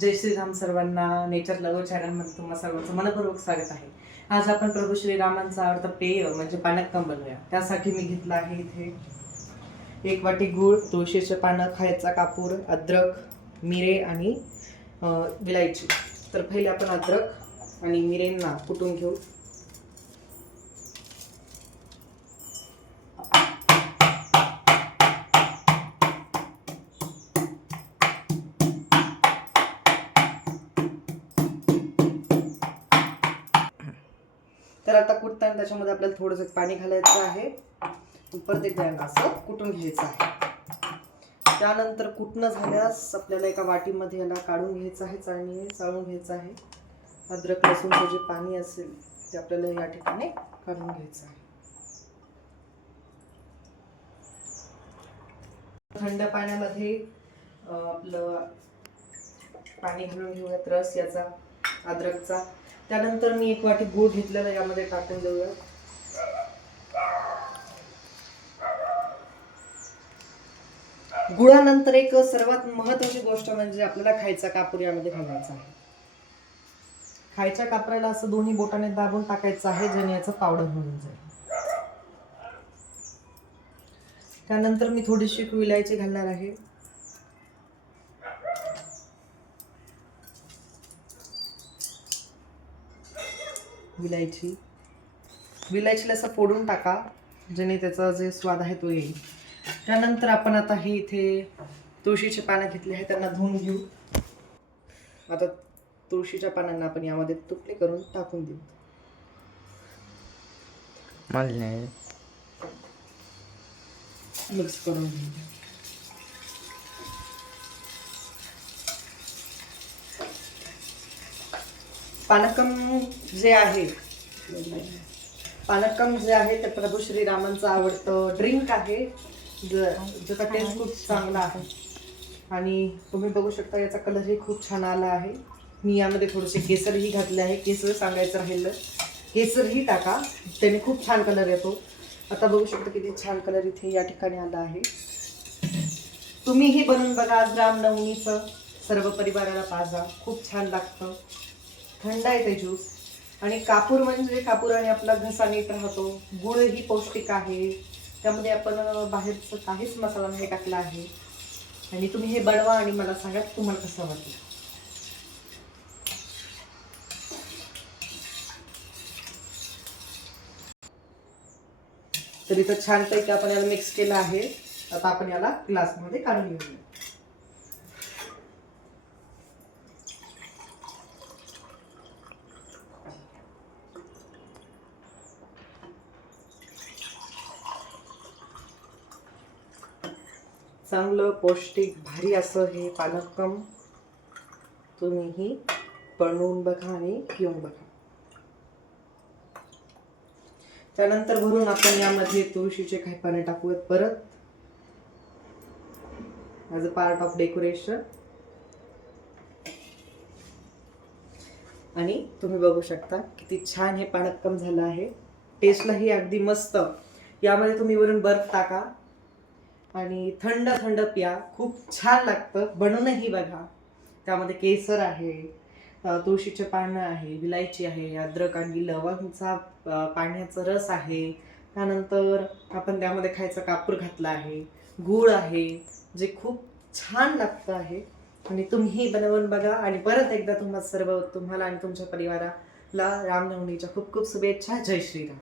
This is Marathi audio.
जय श्रीराम सर्वांना. नेचर लव्ह चॅनलमध्ये तुम्हा सर्वांचं मनपूर्वक स्वागत आहे. आज आपण प्रभू श्रीरामांचा आवडता पेय म्हणजे पानक्कम बनवूया. त्यासाठी मी घेतला आहे इथे 1 वाटी गूळ, तुळशीचे पानं, खायचा कापूर, अद्रक, मिरे आणि विलायची. तर पहिले आपण अद्रक आणि मिरेंना कुटून घेऊ. तर आता कुटताना त्याच्यामध्ये आपल्याला थोडंसं पाणी घालायचं आहे. परत एकदा असं कुटून घ्यायचं आहे. त्यानंतर कुटणं झाल्यास आपल्याला एका वाटीमध्ये याला काढून घ्यायचं आहे आणि चाळून घ्यायचं आहे. अद्रक लसूणचं जे पाणी असेल ते आपल्याला या ठिकाणी काढून घ्यायचं आहे. थंड पाण्यामध्ये आपलं पाणी घालून घेऊयात, रस याचा अद्रकचा. त्यानंतर मी 1 वाटी गूळ घेतलेला यामध्ये टाकून देऊया. गुळानंतर एक सर्वात महत्त्वाची गोष्ट म्हणजे आपल्याला खायचा कापूर यामध्ये घालायचा आहे. खायच्या कापराला असं दोन्ही बोटाने दाबून टाकायचं आहे, ज्याने याचं पावडर होऊन जाईल. त्यानंतर मी थोडीशी विलायची घालणार आहे. विलायचीला असं फोडून टाका, ज्याने त्याचा जे स्वाद आहे तो येईल. त्यानंतर आपण आता हे इथे तुळशीचे पानं घेतले आहे, त्यांना धुवून घेऊ. आता तुळशीच्या पानांना आपण यामध्ये तुकडे करून टाकून देऊ. मिक्स करून घेऊ. पानक्कम जे आहे ते प्रभू श्रीरामांचं आवडतं ड्रिंक आहे, ज्याचा टेस्ट खूप चांगला आहे. आणि तुम्ही बघू शकता याचा कलरही खूप छान आला आहे. मी यामध्ये थोडेसे केसरही घातले आहे. केसर सांगायचं राहिलं, केसरही टाका, त्याने खूप छान कलर येतो. आता बघू शकता किती छान कलर इथे या ठिकाणी आला आहे. तुम्हीही बनवून बघा. आज रामनवमीचं सर्व परिवाराला पाजा, खूप छान लागतं. थंड आहे ते ज्यूस. आणि कापूर म्हणजे कापूराने आपला घसा नीट राहतो. गुळही पौष्टिक आहे, त्यामध्ये आपण बाहेरचं काहीच मसाला नाही टाकला आहे. आणि तुम्ही हे बनवा आणि मला सांगा तुम्हाला कसं वाटलं. तर इथं छानपैकी आपण याला मिक्स केलं आहे. आता आपण याला ग्लासमध्ये काढून घेऊया. चांगलं पौष्टिक भारी असं हे पानक्कम तुम्हीही बनवून बघा आणि पिऊन बघा. त्यानंतर भरून आपण यामध्ये तुळशीचे काही पाने टाकूयात परत, as a part of decoration. आणि तुम्ही बघू शकता किती छान हे पानक्कम झालं आहे. टेस्टलाही अगदी मस्त. यामध्ये तुम्ही वरून बर्फ टाका आणि थंड थंड प्या, खूप छान लागतं. बनवूनही बघा. त्यामध्ये केसर आहे, तुळशीचे पानं आहे, विलायची आहे, अद्रक आणि लवंगचा पाण्याचा रस आहे. त्यानंतर आपण त्यामध्ये खायचा कापूर घातला आहे, गूळ आहे, जे खूप छान लागतं आहे. आणि तुम्ही बनवून बघा. आणि परत एकदा तुम्हाला आणि तुमच्या परिवाराला रामनवमीच्या खूप खूप शुभेच्छा. जय श्रीराम.